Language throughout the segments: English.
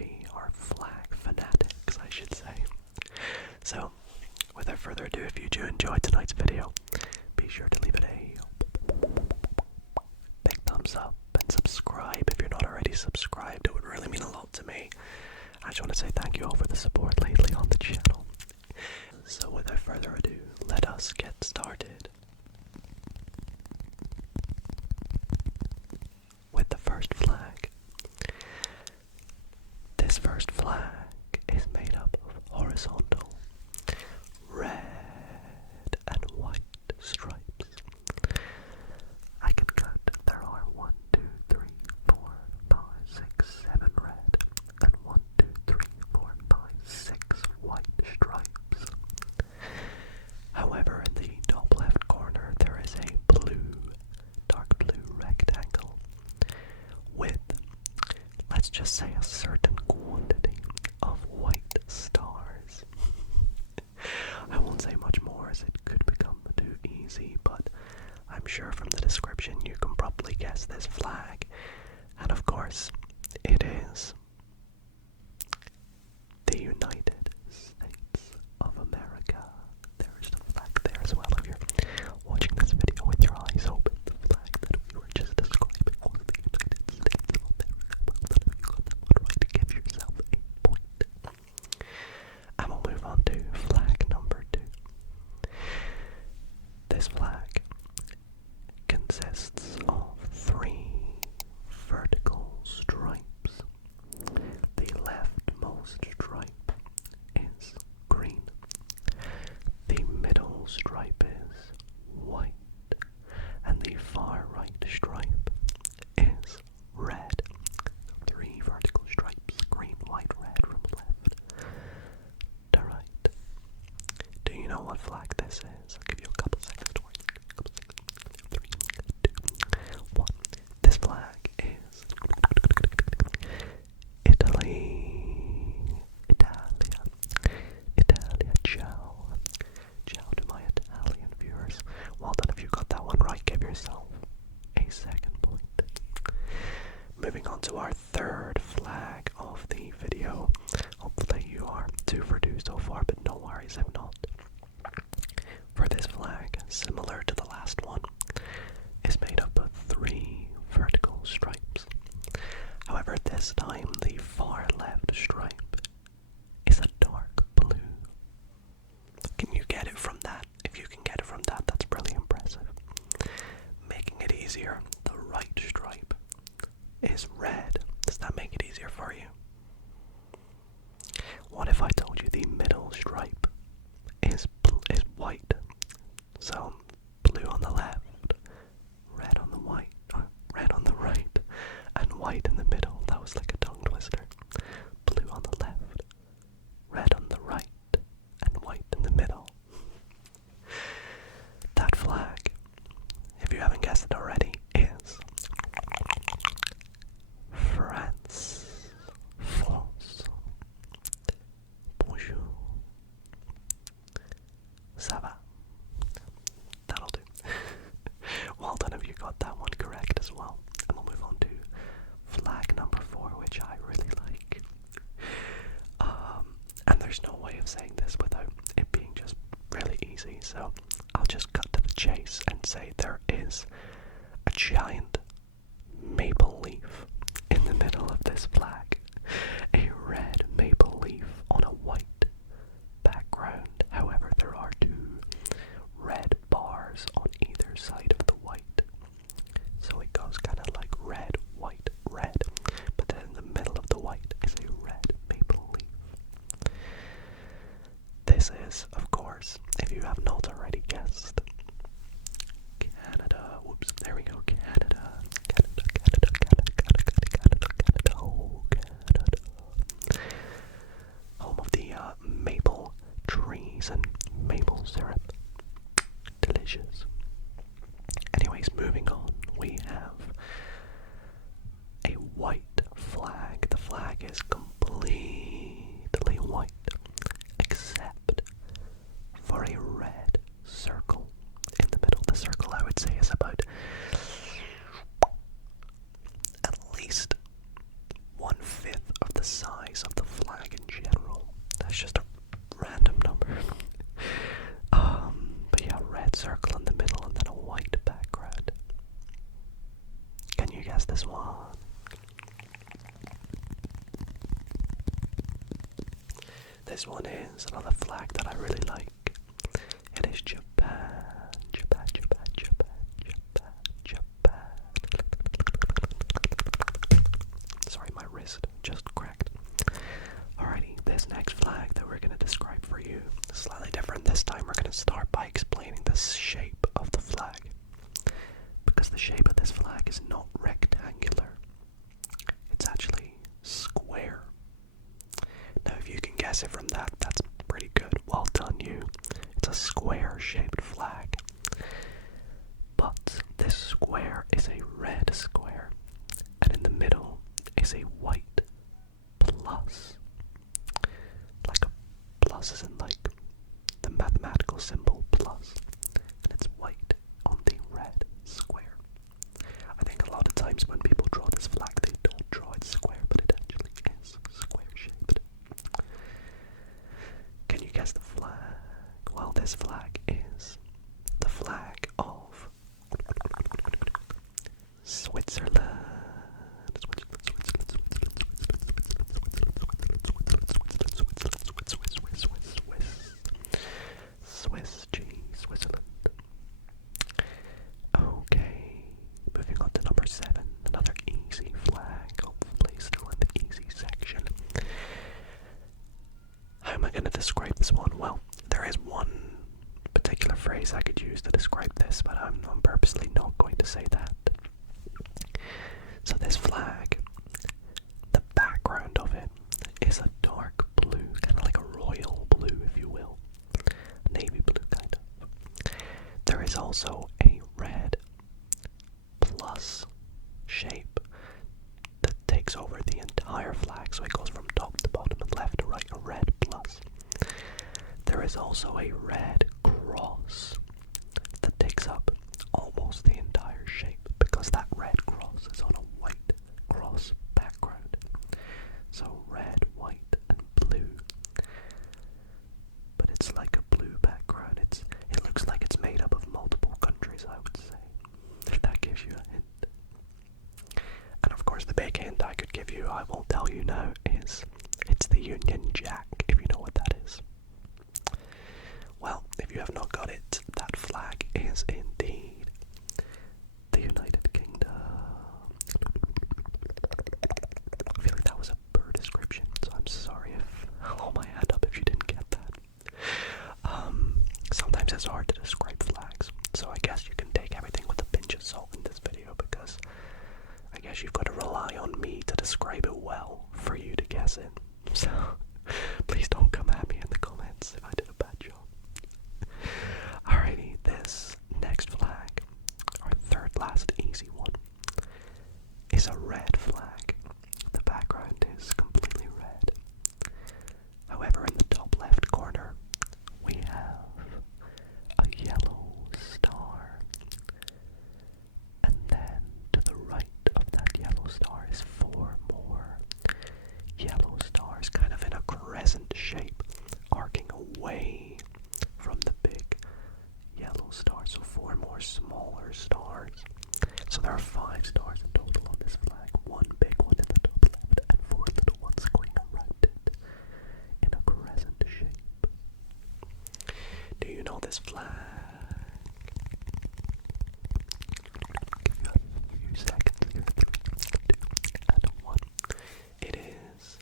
we are flag fanatics, I should say. So, without further ado, if you do enjoy tonight's video, be sure to leave it a big thumbs up and subscribe if you're not already subscribed. It would really mean a lot to me. I just want to say thank you all for the support lately on the channel. So without further ado, let us get started with the first flag. This first flag is made up of horizontal red and white stripes. I can count. There are 1, 2, 3, 4, 5, 6, 7 red and 1, 2, 3, 4, 5, 6 white stripes. However, in the top left corner there is a dark blue rectangle with, let's just say, a certain quantity of white stars. I won't say much more as it could become too easy, but I'm sure from the description you can probably guess this flag. And of course, it is the United States of America. There is the flag there as well. If you're watching this video with your eyes open, the flag that we were just describing was the United States of America. Well done if you got that one right. Give yourself a point. And we'll move on to flag number 2. This flag consists of 3 vertical stripes. The leftmost stripe is green. The middle stripe is white. And the far right stripe is red. 3 vertical stripes, green, white, red, from left to right. Do you know what flag this is? I'll give you a couple seconds to work. 3, 2, 1. This flag is Italy. Italia. Ciao. Ciao to my Italian viewers. Well done if you got that one right. Give yourself a second point. Moving on to our third flag of the video. Hopefully you are 2 for 2 so far, but no worries if not. For this flag, similar to the last one, is made up of 3 vertical stripes. However, this time the far left stripe is a dark blue. Can you get it from that? If you can get it from that, that's really impressive. Making it easier, the right stripe is red. Does that make it easier for you? What if I told you the middle stripe is white? So blue on the left, red on the red on the right, and white in the middle. That was like a tongue twister. Blue on the left, red on the right, and white in the middle. That flag, if you haven't guessed it already, is France. France. Bonjour. Ça va? That'll do. Well done if you got that one correct as well. And we'll move on to flag number 4, which I really like. And there's no way of saying this without it being just really easy, so I'll just cut to the chase and say there is a giant maple leaf in the middle of this flag. A red maple leaf on a white background. However, there are 2 red bars on either side of the white. So it goes kind of like red, white, red. But then in the middle of the white is a red maple leaf. This is, of course, if you have not already guessed, Canada. Whoops, there we go. Canada. Oh, Canada. Home of the maple trees and maple syrup. Delicious. Anyways, moving on, we have a white flag. The flag is completely white, except for a red circle in the middle. The circle, I would say, is about at least 1/5 of the size It's just a random number. But yeah, red circle in the middle and then a white background. Can you guess this one? This one is another flag that I really like. It is Japan. Japan, Japan, Japan, Japan, Japan. Sorry, my wrist just cracked. Alrighty, this next flag that we're going to describe for you is slightly different. This time we're going to start by explaining the shape of the flag. Because the shape of this flag is not rectangular. It's actually square. Now if you can guess it from that, that's pretty good. Well done you. It's a square-shaped flag. But this square is a red square. And in the middle is a white plus. Like a plus is in like the mathematical symbol plus. And it's white on the red square. I think a lot of times when people draw this flag, they don't draw it square, but it actually is square-shaped. Can you guess the flag? Well, this flag is the flag of Switzerland. Swiss cheese, Switzerland. Okay, moving on to number 7, another easy flag, hopefully still in the easy section. How am I going to describe this one? Well, there is one particular phrase I could use to describe this, but I'm purposely not going to say that. So this flag, the background of it is a dark blue, kind of like a royal blue, if you will. Navy blue, kind of. There is also a red plus shape that takes over the entire flag, so it goes from top to bottom and left to right, a red plus. There is also a red cross that takes up almost the entire shape, because that red cross is on a white cross background. So red, white, and blue. But it's like a blue background. It looks like it's made up of multiple countries, I would say. If that gives you a hint. And of course the big hint I could give you, I won't tell you now, is it's the Union Jack, if you know what that is. Well, if you have not got it, that flag is indeed the United Kingdom. I feel like that was a poor description, so I'm sorry if I'll hold my hand up if you didn't get that. Sometimes it's hard to describe flags, so I guess you can take everything with a pinch of salt in this video, because I guess you've got to rely on me to describe it well for you to guess it. So please don't come at me in the comments if I did a bad job. Alrighty, this next flag, our third last easy one, is a red flag. The background is completely red. However, in the top left corner, we have a yellow star. And then to the right of that yellow star is 4 more yellow stars, kind of in a crescent shape, arcing away from the big yellow star. So 4 more smaller stars. So there are 5 stars in total on this flag. 1 big one in the top left and 4 little ones going around it in a crescent shape. Do you know this flag? Give you a few seconds here. 2 and 1. It is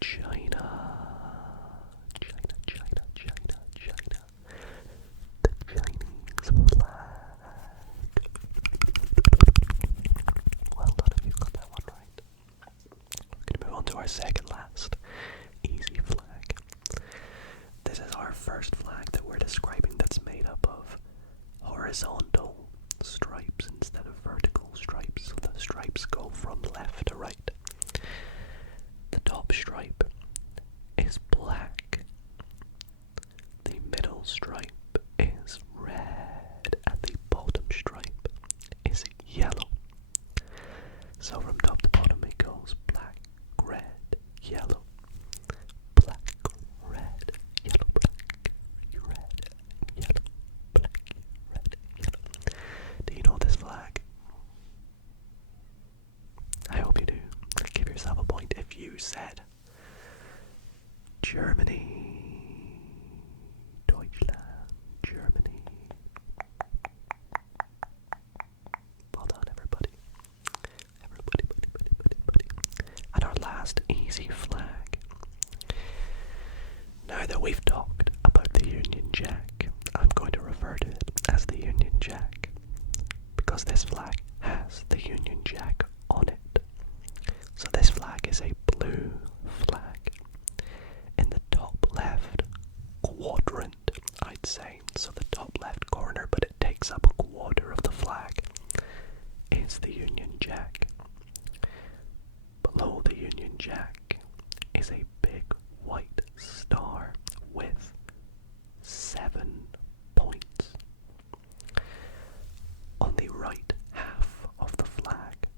China. China, China, China, China. The Chinese flag. Well done if you got that one right. We're going to move on to our second last easy flag. This is our first flag that we're describing that's made up of horizontal stripes instead of vertical stripes. So the stripes go from left to right. The top stripe is black. The middle stripe is red. And the bottom stripe is yellow. So from top to bottom it goes black, red, yellow, black, Germany. Deutschland, Germany. Well done, everybody. Everybody. And our last easy flag. Now that we've talked about the Union Jack, I'm going to refer to it as the Union Jack, because this flag has the Union Jack on it. So this flag is a blue flag. In the top left quadrant, I'd say, so the top left corner, but it takes up a quarter of the flag, is the Union Jack. Below the Union Jack is a big white star with 7 points. On the right half of the flag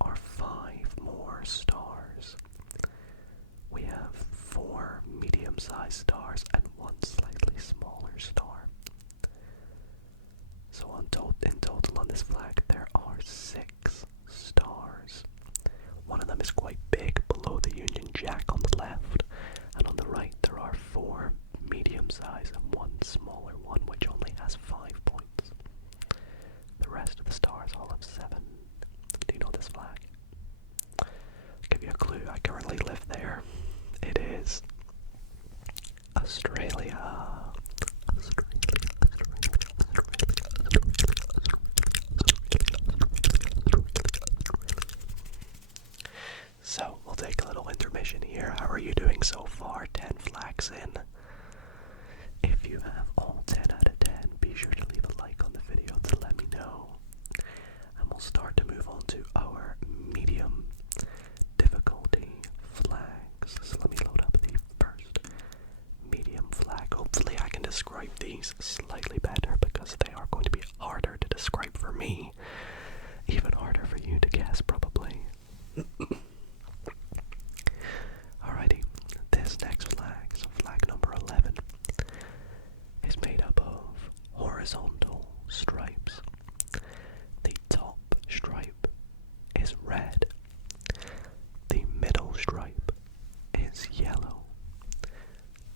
are 5 more stars. We have 4 medium-sized stars and 1 slightly smaller star. So in total on this flag there are 6 stars. One of them is quite big below the Union Jack on the left, and on the right there are 4 medium-sized and 1 smaller one which only has 5 points. The rest of the stars all have 7. Do you know this flag? I'll give you a clue. I currently live there. It is Australia. So, we'll take a little intermission here. How are you doing so far? 10 flags in. If you have all 10 out of 10, be sure to leave a like on the video to let me know. And we'll start to move on to our medium difficulty flags. So let me load up the first medium flag. Hopefully I can describe these slightly better, because they are going to be harder to describe for me. Even harder for you to guess, probably. Alrighty, this next flag, so flag number 11, is made up of horizontal stripes. The top stripe is red. The middle stripe is yellow.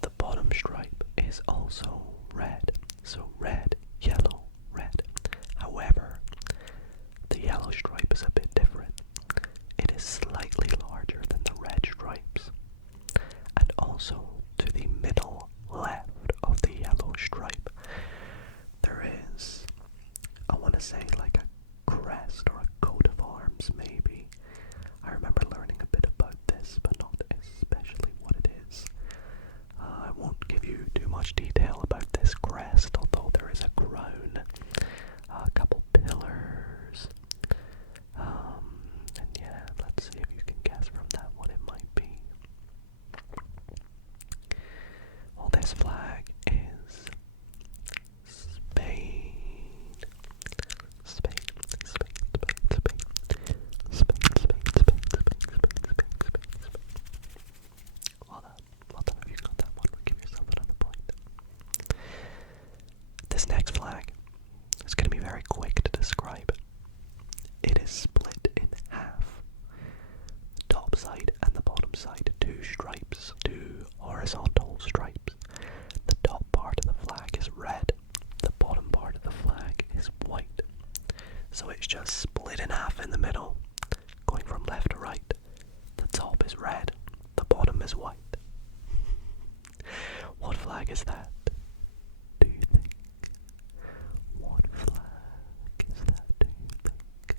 The bottom stripe is also red. So red, yellow, red. However, the yellow stripe is a bit different. It is slightly larger than the red stripes. And also to the middle left of the yellow stripe, there is, I want to say, like a crest or a coat of arms maybe. I remember learning a bit about this, but not especially what it is. I won't give you too much detail about this crest, although there is a crown, a couple pillars, and yeah, let's see if you can guess from that what it might be. Well, this flag is Spain. Well done if you got that one. Give yourself another point. This next flag is going to be very quick to describe. It is split in half. The top side and the bottom side, 2 stripes, 2 horizontal stripes. The top part of the flag is red. The bottom part of the flag is white. So it's just split in half in the middle, going from left to right. The top is red, the bottom is white. What flag is that? Do you think? What flag is that, do you think?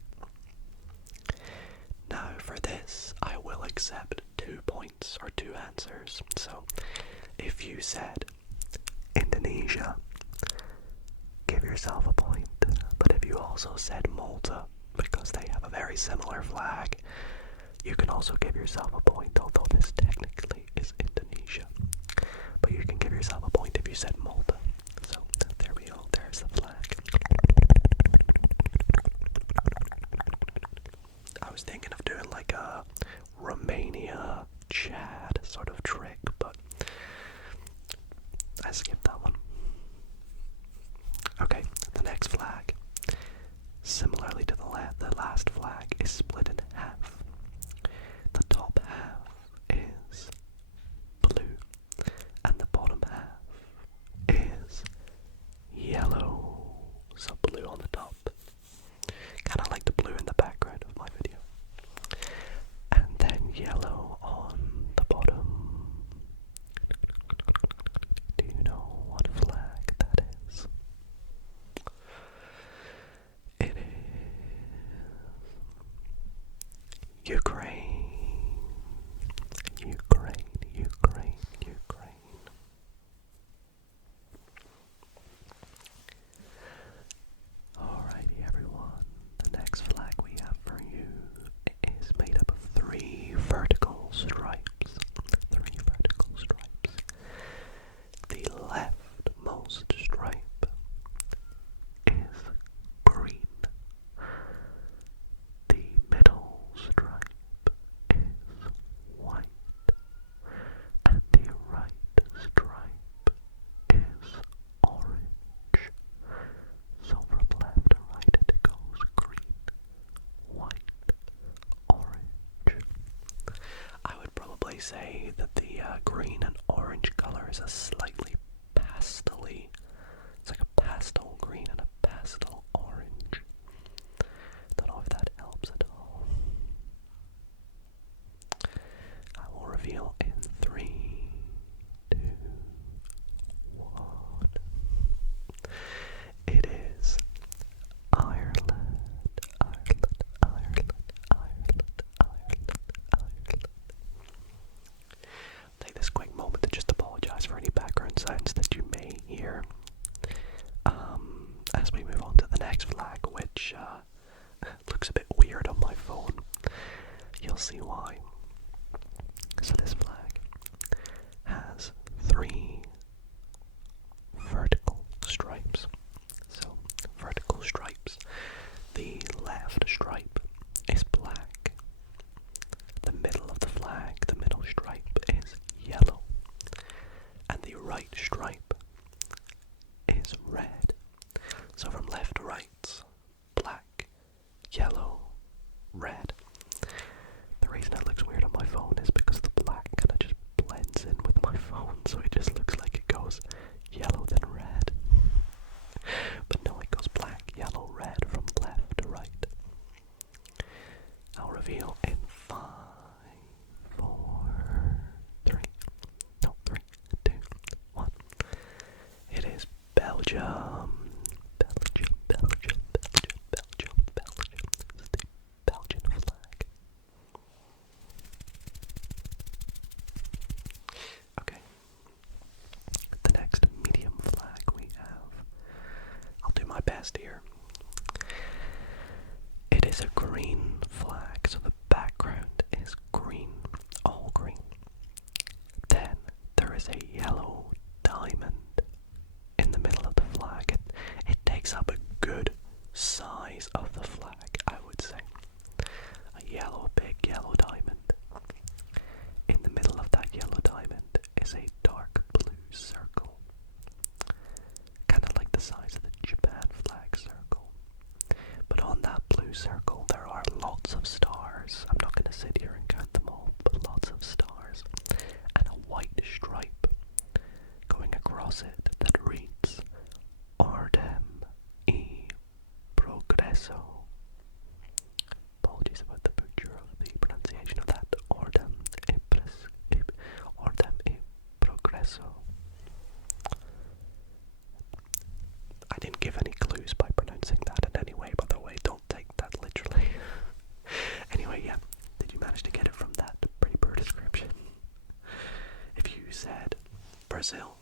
Now for this, I will accept 2 points or 2 answers. So if you said Indonesia, give yourself a point. But if you also said Malta, because they have a very similar flag, you can also give yourself a point, although this technically is Indonesia. But you can give yourself a point if you said Malta. So there we go, there's the flag. I was thinking of doing like a Romania, Chad sort of trick, but I skipped that one. Okay, the next flag, similarly to the last flag, is split in half. The top half say that the green and orange colours are slightly pastel-y. It's like a pastel green and a pastel orange. Don't know if that helps at all. I will reveal in 3, 2, 1. It is Ireland, Ireland, Ireland, Ireland, Ireland, Ireland. Take this quick moment to just apologise for any background sounds that you may hear. As we move on to the next flag, which looks a bit weird on my phone. You'll see why. So this flag has 3 vertical stripes. So, vertical stripes. The left stripe is black. The middle of the flag, the middle stripe, is yellow. And the right stripe is red. So from left to right, black, yellow, red. The reason it looks weird on my phone is because the black kind of just blends in with my phone, so it just looks like it goes yellow then red. But no, it goes black, yellow, red from left to right. I'll reveal in 5, 4, 3, 2, 1. It is Belgium. Belgium, Belgium, Belgium, Belgium, Belgium. This is the Belgian flag. Okay. The next medium flag we have. I'll do my best here. It is a green flag, so the background is green, all green. Then there is a yellow diamond in the middle of the flag. It takes up a good size of the flag, I would say. A big yellow diamond. In the middle of that yellow diamond is a dark blue circle. Kind of like the size of the Japan flag circle. But on that blue circle there are lots of stars. I'm not going to sit here and count them all, but lots of stars. And a white stripe going across it that reads Ordem y Progreso. Apologies about the butcher of the pronunciation of that. Ordem y Progreso. I didn't give any clues by pronouncing that in any way, by the way, don't take that literally. Anyway, yeah, did you manage to get it from that paper description? If you said Brazil,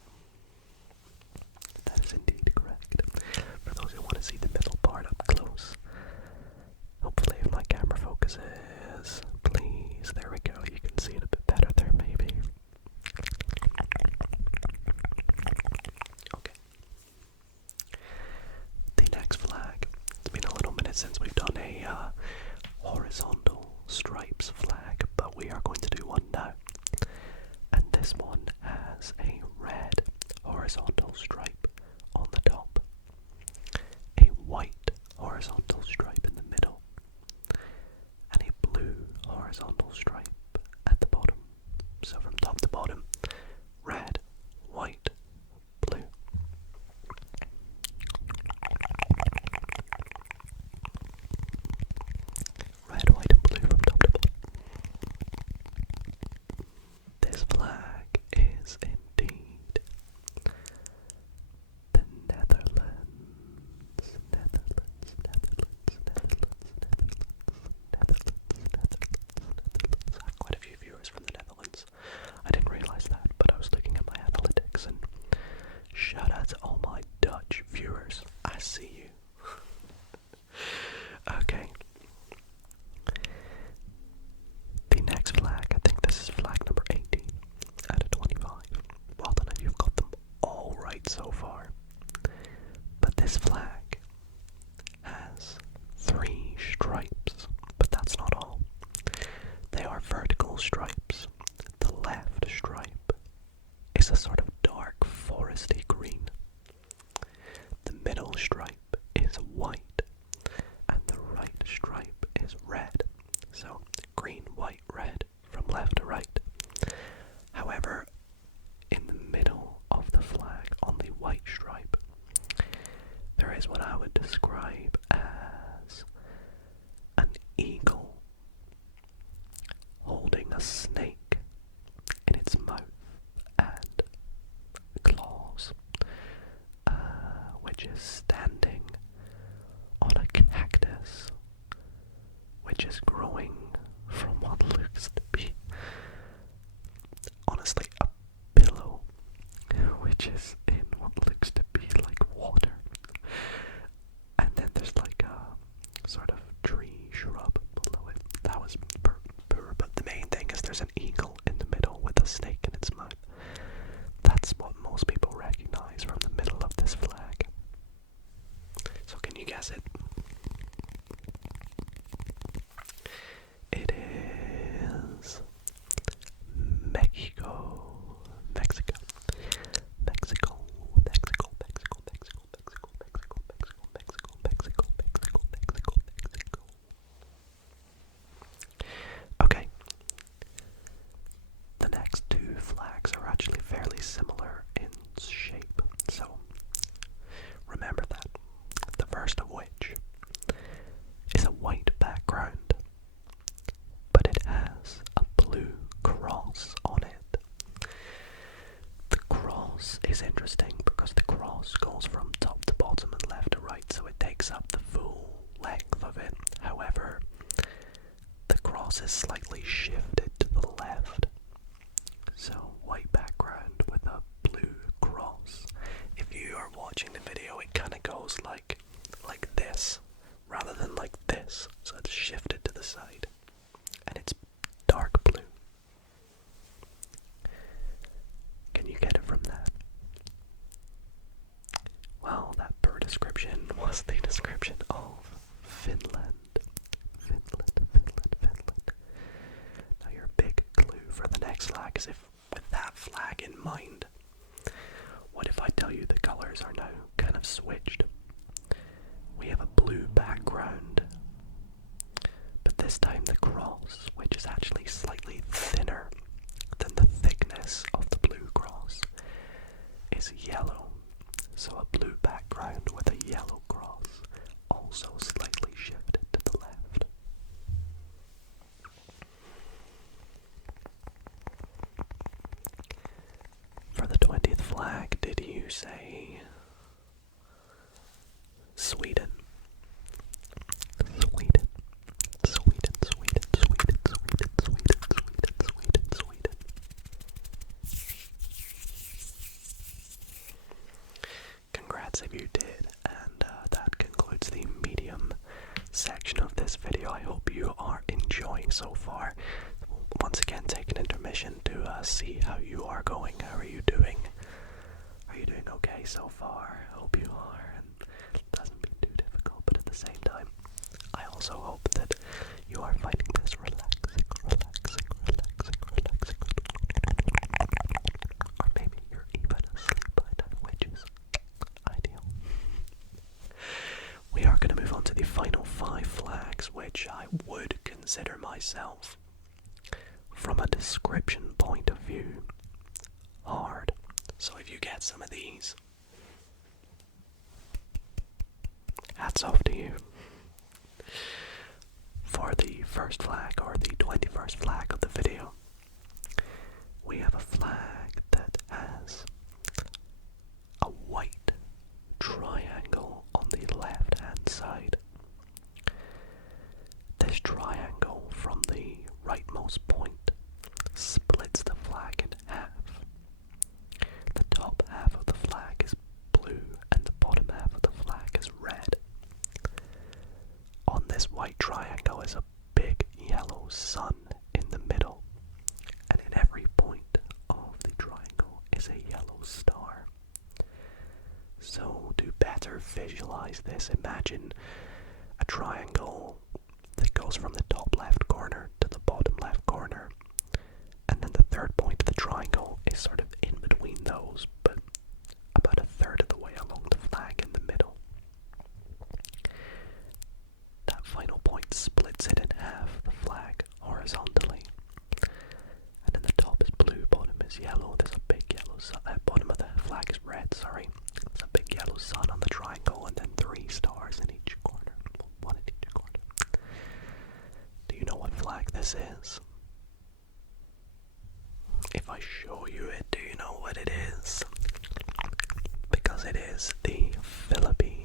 that is indeed correct. For those who want to see the middle part up close, hopefully if my camera focuses, please, there we go, you can see it a bit better there maybe. Okay. The next flag, it's been a little minute since we've done a horizontal stripes flag, but we are going to do one now. And this one has a red horizontal stripe on the top, a white standing on a cactus, which is growing from what looks to be, honestly, a pillow, which is in what looks to be like water. And then there's like a sort of tree shrub below it. That was poor, but the main thing is there's an eagle in the middle with a snake in its mouth. That's what most people recognize from the middle of this flag. So can you guess it? It is Mexico. Mexico. Mexico. Mexico. Mexico. Mexico. Mexico. Mexico. Mexico. Mexico. Mexico. Mexico. Mexico. Mexico. Okay. The next two flags are actually fairly similar in shape, so remember that. The first of which is a white background, but it has a blue cross on it. The cross is interesting because the cross goes from top to bottom and left to right, so it takes up the full length of it. However, the cross is slightly shifted to the left. So, white background with a blue cross. If you are watching the video, it kind of goes like this, rather than like this. So it's shifted to the side. And it's dark blue. Can you get it from that? Well, that per description was the description of Finland. Finland. Now your big clue for the next flag is, if with that flag in mind, what if I tell you the colors are now kind of switched? We have a blue background, but this time the cross, which is actually slightly thinner than the thickness of the blue cross, is yellow. So a blue background with a yellow cross, also slightly shifted to the left. For the 20th flag, did you say Sweden? Sweden. Congrats if you did, and that concludes the medium section of this video. I hope you are enjoying so far. Once again, take an intermission to see how you are going. How are you doing? Are you doing okay so far? I hope you are, and it doesn't be too difficult, but at the same time, I also hope that you are finding this relaxing. Or maybe you're even asleep by now, which is ideal. We are going to move on to the final 5 flags, which I would consider myself, from a description point of view, hard. So if you get some of these, hats off to you. For the first flag, or the 21st flag of the video, we have a flag that has a white triangle on the left hand side. This triangle from the rightmost point splits the flag in half. The top half of the flag is blue and the bottom half of the flag is red. On this white triangle is a big yellow sun in the middle, and in every point of the triangle is a yellow star. So to better visualize this, imagine a triangle that goes from the top left corner to the bottom left corner, and then the third point of the triangle is sort of in between those, but about a third of the way along the flag in the middle. That final point splits it in half, the flag, horizontally. And then the top is blue, bottom is yellow. There's a big yellow sun. Bottom of the flag is red, sorry. There's a big yellow sun on the triangle, and then 3 stars in each corner. 1 in each corner. Do you know what flag this is? If I show you it, do you know what it is? Because it is the Philippines.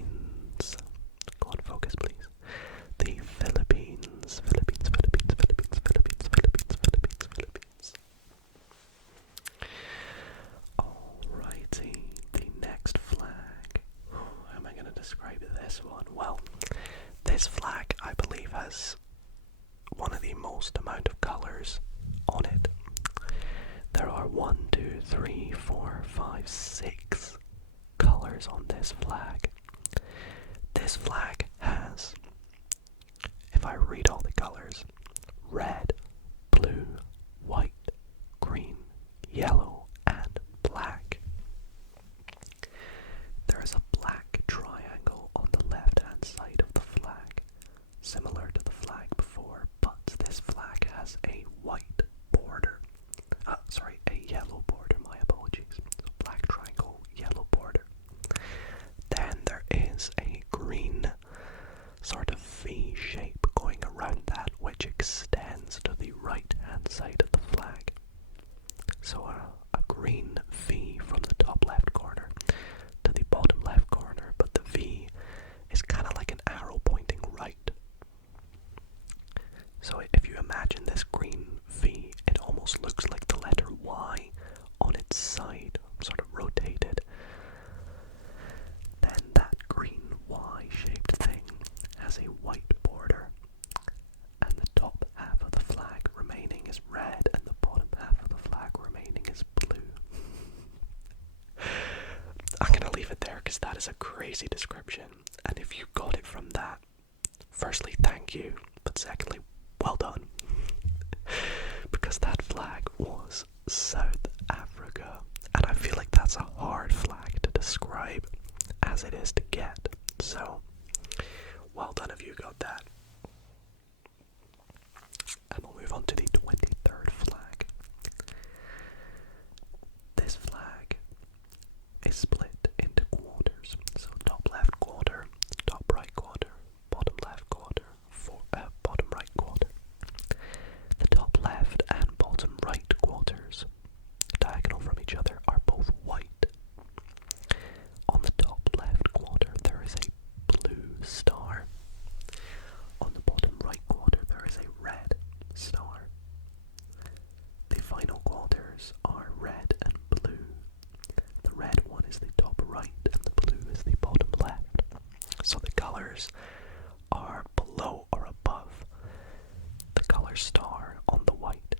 has one of the most amount of colours on it. There are 1, 2, 3, 4, 5, 6 colours on this flag. This flag has, if I read all the colours, red, blue, white, green, yellow, and black. There is a black triangle on the left-hand side of the flag, similar to the flag before, but this flag has a white border. A yellow border, my apologies. So black triangle, yellow border. Then there is a green sort of V shape going around that, which extends to the right-hand side of the flag. So a green V from the top left corner to the bottom left corner, but the V is kind of like an arrow pointing right. So if you imagine this green V, it almost looks like the letter Y on its side, sort of rotated. Then that green Y-shaped thing has a white border, and the top half of the flag remaining is red, and the bottom half of the flag remaining is blue. I'm gonna leave it there because that is a crazy description, and if you got it from that, firstly, thank you, but secondly, well done. Because that flag was South Africa, and I feel like that's a hard flag to describe as it is to get, so well done if you got that. And we'll move on to the 23rd flag. This flag is split into quarters, so top left quarter, top right quarter, bottom left quarter, bottom right quarter. The top left and bottom right quarters, diagonal from each other, are both white. On the top left quarter there is a blue star. On the bottom right quarter there is a red star. The final quarters are red and blue. The red one is the top right and the blue is the bottom left. So the colours are below or above the colour star on the white.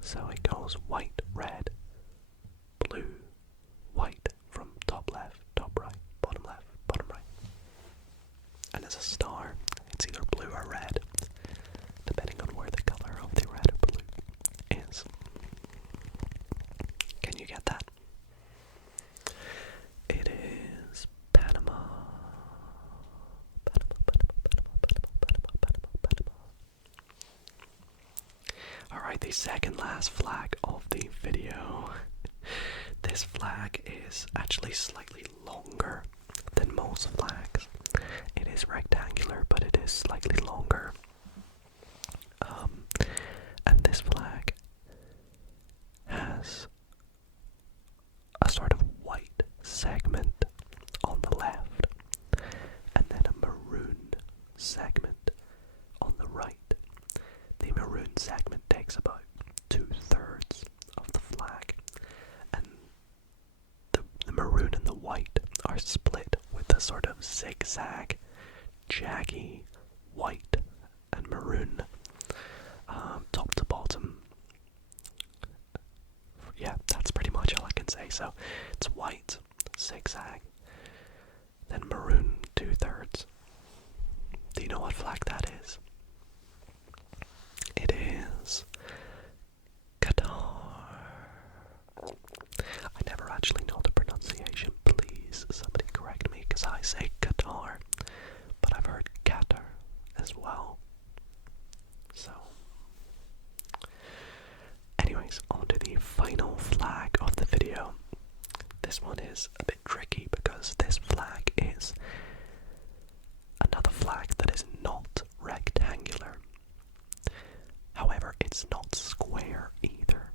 So it goes white, red, blue, white from top left, top right, bottom left, bottom right. And as a star, it's either blue or red, depending on where the colour of the red or blue is. Can you get that? It is Panama. Alright, the second last flag of the video. This flag is actually slightly longer than most flags. It is rectangular, but it is slightly longer. And this flag has a sort of white segment on the left, and then a maroon segment on the right. The maroon segment takes about 2/3 of the flag, and the maroon and the white are split with a sort of zigzag, jaggy white and maroon top to bottom. Yeah, that's pretty much all I can say. So it's white, zigzag, then maroon 2/3. Do you know what flag that is? It is Qatar. I never actually know the pronunciation. Please, somebody correct me, because I say Qatar, but I've heard Qatar as well. So, anyways, on to the final flag of the video. This one is a bit tricky because this flag is another flag that is not rectangular. However, it's not square either.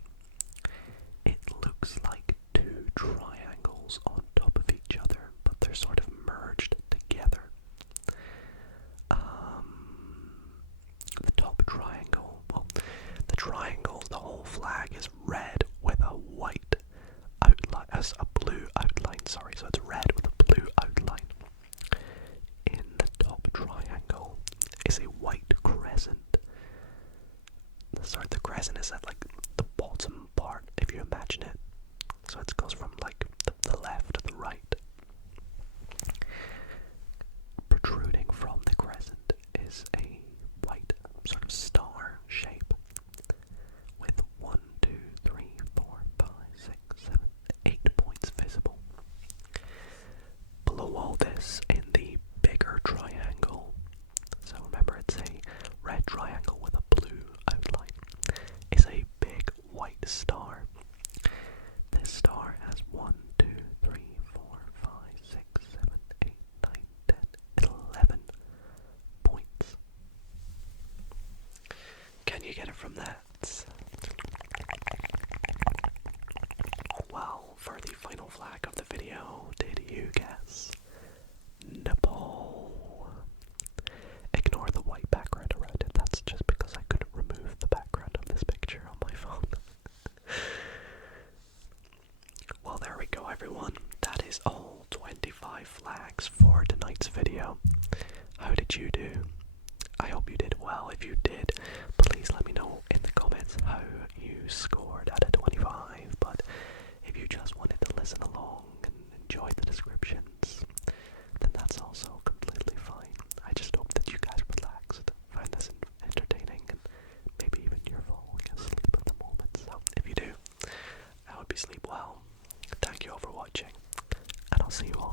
It looks like two triangles on top of each other, but they're sort of merged together. The top triangle, the triangle, the whole flag is red with a white outline, as a blue outline, everyone, that is all 25 flags for tonight's video. How did you do? I hope you did well. If you did, please let me know in the comments how you scored out of 25. But if you just wanted to listen along and enjoy the descriptions, then that's also completely fine. I just hope that you guys relaxed, find this entertaining, and maybe even you're falling asleep at the moment. So if you do, I hope you sleep well. Thank you all for watching, and I'll see you all